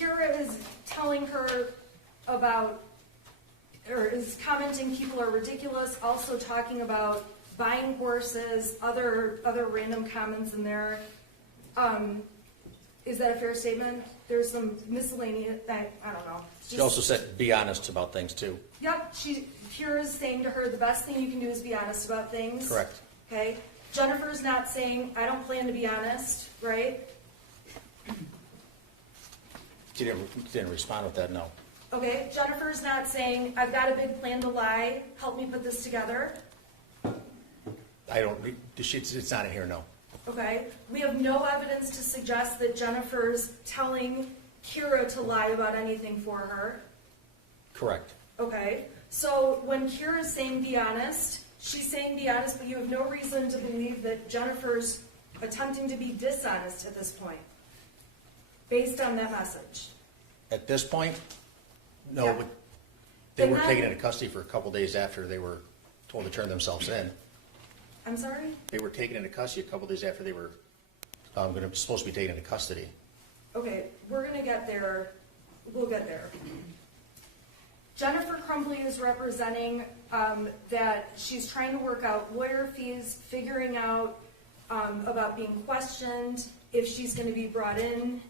Kira is telling her about, or is commenting people are ridiculous, also talking about buying horses, other random comments in there. Is that a fair statement? There's some miscellaneous, I don't know. She also said be honest about things too. Yep, Kira's saying to her, the best thing you can do is be honest about things. Correct. Okay. Jennifer's not saying, I don't plan to be honest, right? She didn't respond with that, no. Okay, Jennifer's not saying, I've got a big plan to lie, help me put this together. It's not in here, no. Okay, we have no evidence to suggest that Jennifer's telling Kira to lie about anything for her. Correct. Okay, so when Kira's saying be honest, she's saying be honest, but you have no reason to believe that Jennifer's attempting to be dishonest at this point, based on that message. At this point, no, Yeah. but they were taken into custody for a couple days after they were told to turn themselves in. I'm sorry? They were taken into custody a couple days after they were supposed to be taken into custody. Okay, we're gonna get there, we'll get there. Jennifer Crumbley is representing that she's trying to work out lawyer fees, figuring out about being questioned, if she's gonna be brought in,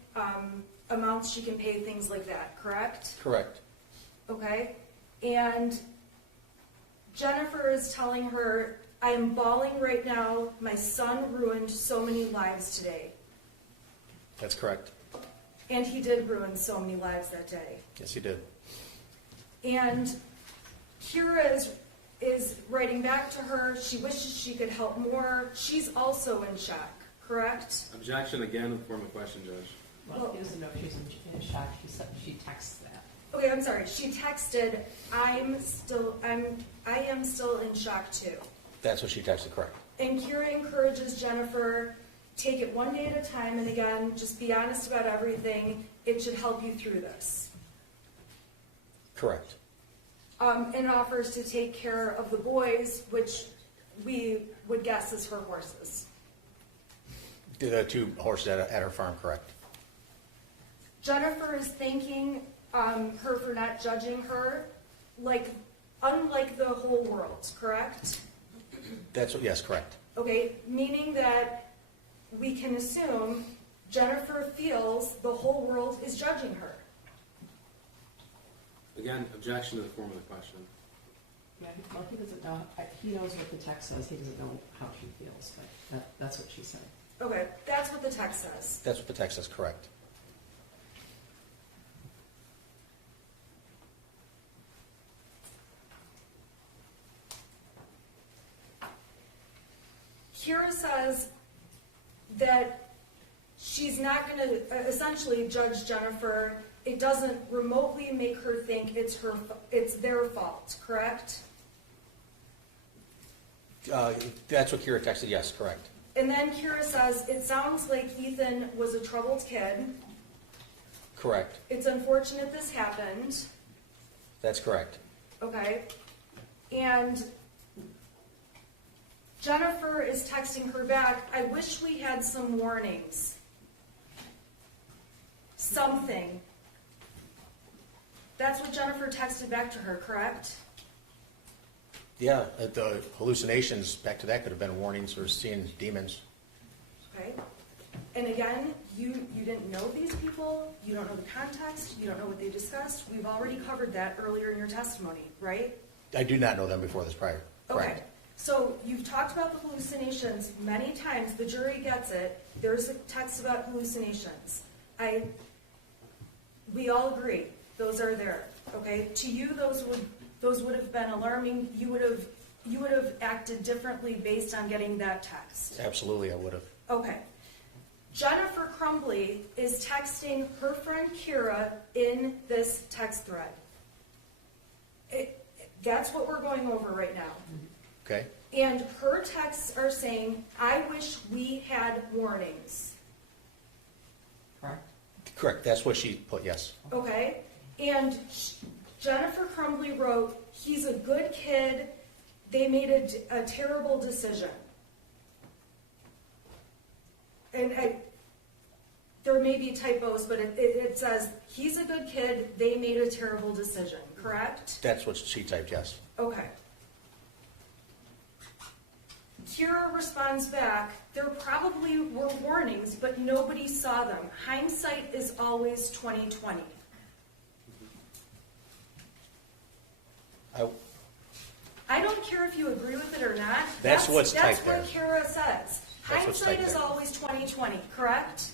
amounts she can pay, things like that, correct? Correct. Okay, and Jennifer is telling her, I am bawling right now, my son ruined so many lives today. That's correct. And he did ruin so many lives that day. Yes, he did. And Kira is writing back to her, she wishes she could help more. She's also in shock, correct? Objection again in the form of question, Judge. Well, he doesn't know if she's in shock. She texts that. Okay, I'm sorry. She texted, I am still in shock too. That's what she texted, correct. And Kira encourages Jennifer, take it one day at a time, and again, just be honest about everything. It should help you through this. Correct. And offers to take care of the boys, which we would guess is her horses. The two horses at her farm, correct. Jennifer is thanking her for not judging her, unlike the whole world, correct? Yes, correct. Okay, meaning that we can assume Jennifer feels the whole world is judging her. Again, objection to the form of the question. Yeah, well, he doesn't know. He knows what the text says. He doesn't know how she feels, but that's what she said. Okay, that's what the text says. That's what the text says, correct. Kira says that she's not going to essentially judge Jennifer. It doesn't remotely make her think it's their fault, correct? That's what Kira texted, yes, correct. And then Kira says, it sounds like Ethan was a troubled kid. Correct. It's unfortunate this happened. That's correct. Okay. And Jennifer is texting her back, I wish we had some warnings. Something. That's what Jennifer texted back to her, correct? Yeah, the hallucinations, back to that, could have been warnings or seeing demons. Okay. And again, you didn't know these people, you don't know the context, you don't know what they discussed. We've already covered that earlier in your testimony, right? I do not know them before this prior. Okay. Correct. So you've talked about the hallucinations many times. The jury gets it. There's a text about hallucinations. We all agree. Those are there. Okay. To you, those would have been alarming. You would have acted differently based on getting that text. Absolutely, I would have. Okay. Jennifer Crumbley is texting her friend Kira in this text thread. That's what we're going over right now. Okay. And her texts are saying, I wish we had warnings. Correct? Correct, that's what she put, yes. Okay? And Jennifer Crumbley wrote, he's a good kid. They made a terrible decision. And there may be typos, but it says, he's a good kid, they made a terrible decision, correct? That's what she typed, yes. Okay. Kira responds back, there probably were warnings, but nobody saw them. Hindsight is always 20/20. I don't care if you agree with it or not. That's what's typed That's what Kira says. That's what's Hindsight typed is there. always 20/20, correct?